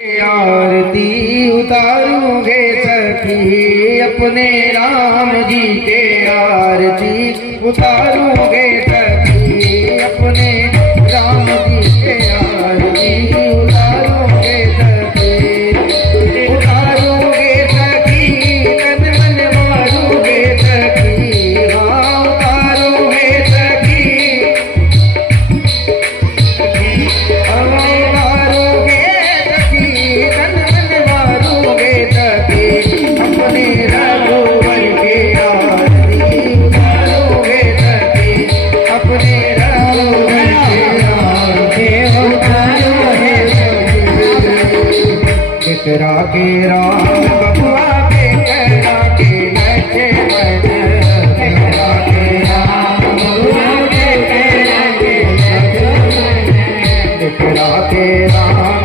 आरती उतारूँगे सखी अपने राम जी के आरती उतारूँगे सखी ਤੇਰਾ ਤੇਰਾ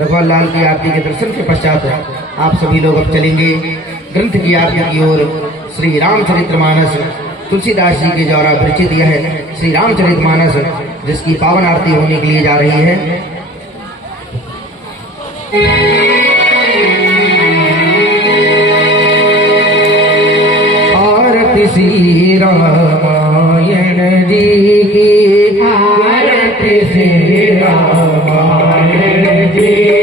भगवान लाल की आरती के दर्शन के पश्चात आप सभी लोग अब चलेंगे ग्रंथ की आरती की ओर। श्री रामचरित्र मानस, तुलसीदास जी के द्वारा परिचित यह है श्री रामचरित मानस, जिसकी पावन आरती होने के लिए जा रही है। आरती श्री रामायण जी की आरती श्री रामायण जी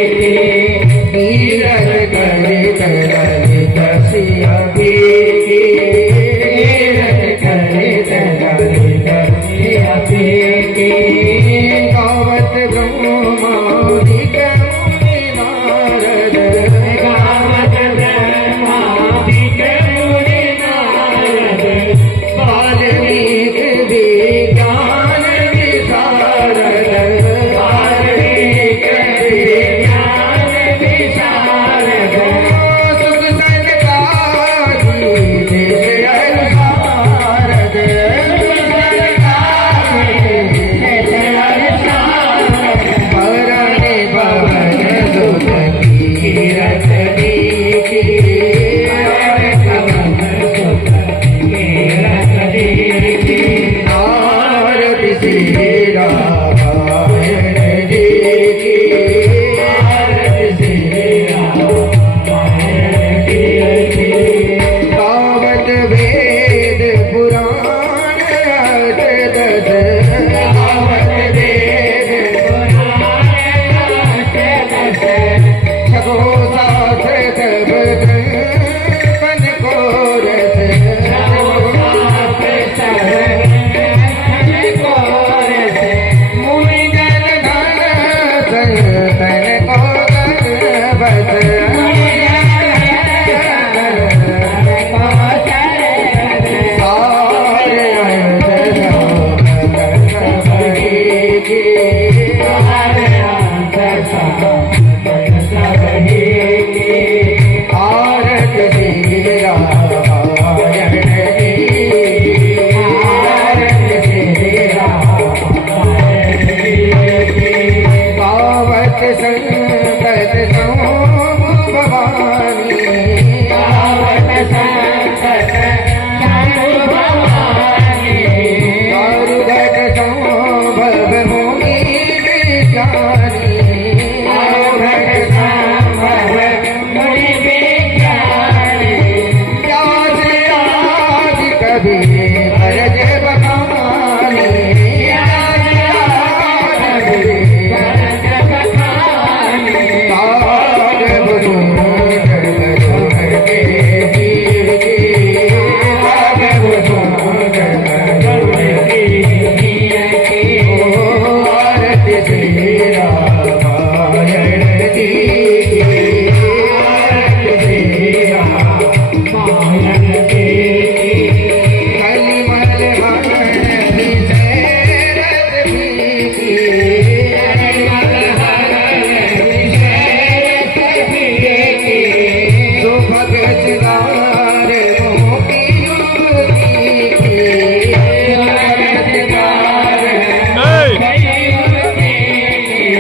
Thank you.